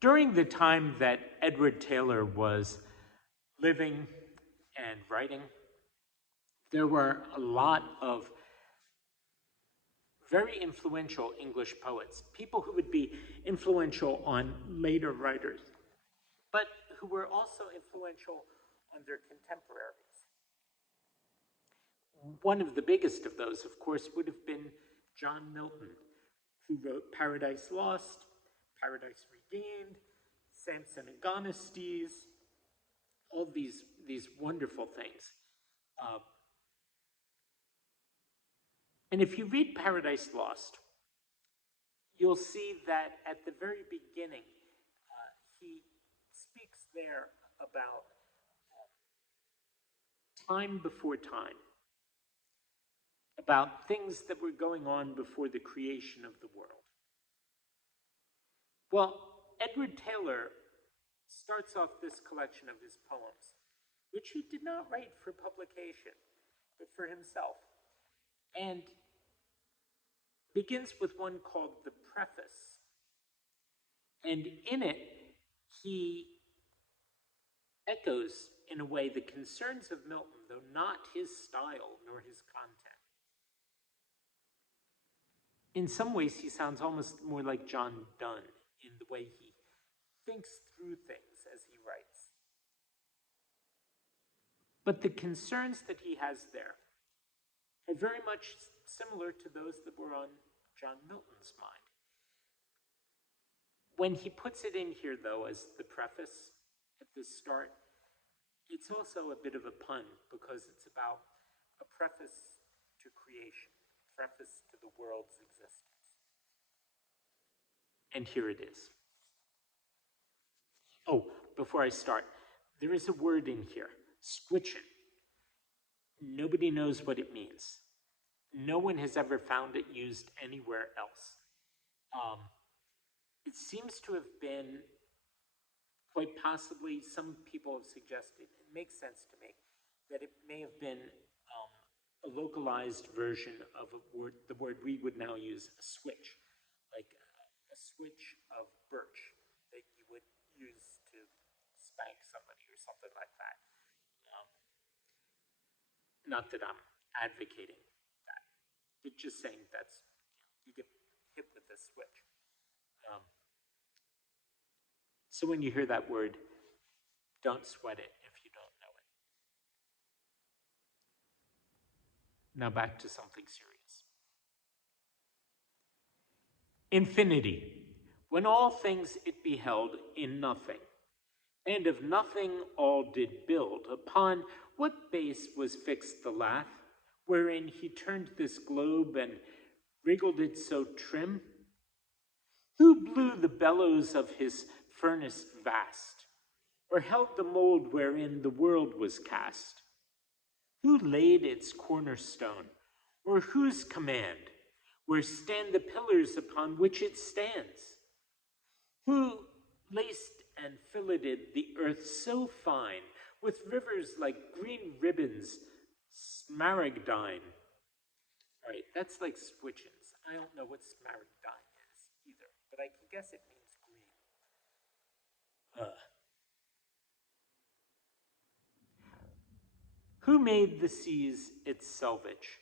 During the time that Edward Taylor was living and writing, there were a lot of very influential English poets, people who would be influential on later writers, but who were also influential on their contemporaries. One of the biggest of those, of course, would have been John Milton, who wrote Paradise Lost, Paradise Regained, Samson and Gonestes, all these wonderful things. Uh, and if you read Paradise Lost, you'll see that at the very beginning, he speaks there about time before time, about things that were going on before the creation of the world. Well, Edward Taylor starts off this collection of his poems, which he did not write for publication, but for himself, and begins with one called The Preface. And in it, he echoes, in a way, the concerns of Milton, though not his style nor his content. In some ways, he sounds almost more like John Donne in the way he thinks through things as he writes. But the concerns that he has there are very much similar to those that were on John Milton's mind. When he puts it in here, though, as the preface at the start, it's also a bit of a pun because it's about a preface to creation, a preface to the world's existence. And here it is. Oh, before I start, there is a word in here, switchin. Nobody knows what it means. No one has ever found it used anywhere else. It seems to have been, quite possibly, some people have suggested, it makes sense to me, that it may have been a localized version of the word we would now use, a switch, like a switch of birch that you would use to spank somebody or something like that. Um, Not that I'm advocating that, but just saying that's, you get hit with this switch. Um, so when you hear that word, don't sweat it if you don't know it. Now back to something serious. Infinity, when all things it beheld in nothing, and of nothing all did build, upon what base was fixed the lath, wherein he turned this globe and wriggled it so trim? Who blew the bellows of his furnace vast, or held the mold wherein the world was cast? Who laid its cornerstone, or whose command, where stand the pillars upon which it stands? Who laced and filleted the earth so fine, with rivers like green ribbons, smaragdine? All right, that's like switchins. I don't know what smaragdine is either, but I can guess it means green. Who made the seas its selvage,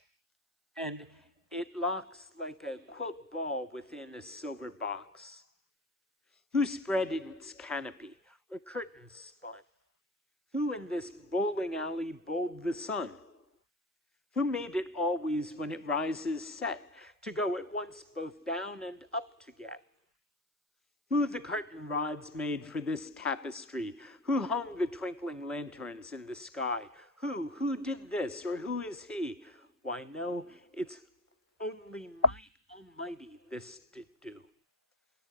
and it locks like a quilt ball within a silver box? Who spread its canopy, or curtains spun? Who in this bowling alley bowled the sun? Who made it always when it rises set, to go at once both down and up to get? Who the curtain rods made for this tapestry? Who hung the twinkling lanterns in the sky? Who did this, or who is he? Why, no, it's only might almighty this did do.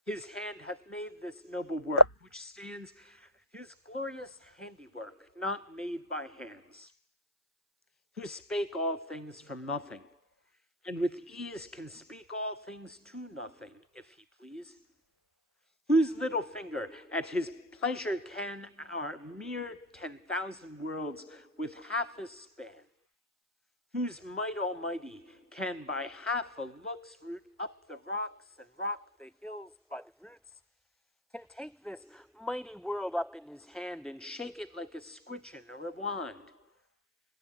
His hand hath made this noble work, which stands his glorious handiwork, not made by hands. Who spake all things from nothing, and with ease can speak all things to nothing, if he please? Whose little finger at his pleasure can our mere 10,000 worlds with half a span? Whose might almighty can by half a look's root up the rocks and rock the hills by the roots, can take this mighty world up in his hand and shake it like a scritcheon or a wand?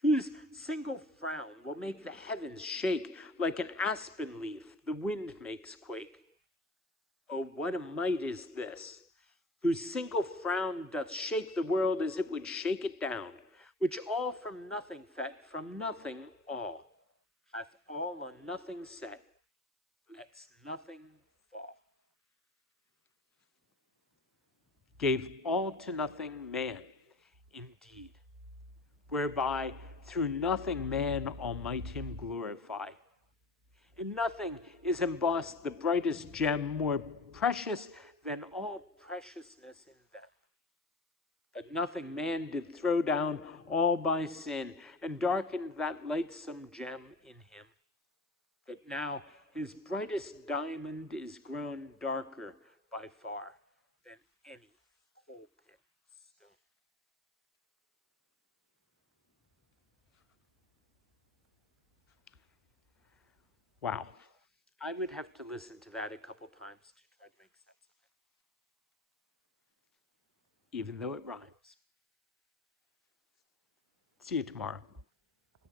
Whose single frown will make the heavens shake like an aspen leaf the wind makes quake? Oh, what a might is this, whose single frown doth shake the world as it would shake it down, which all from nothing fet, from nothing all, hath all on nothing set, lets nothing fall. Gave all to nothing man, indeed, whereby through nothing man all might him glorify. In nothing is embossed the brightest gem more precious than all preciousness in them. But nothing man did throw down all by sin, and darkened that lightsome gem in him. But now his brightest diamond is grown darker by far than any coal pit stone. Wow. I would have to listen to that a couple times to try to make sense of it, even though it rhymes. See you tomorrow.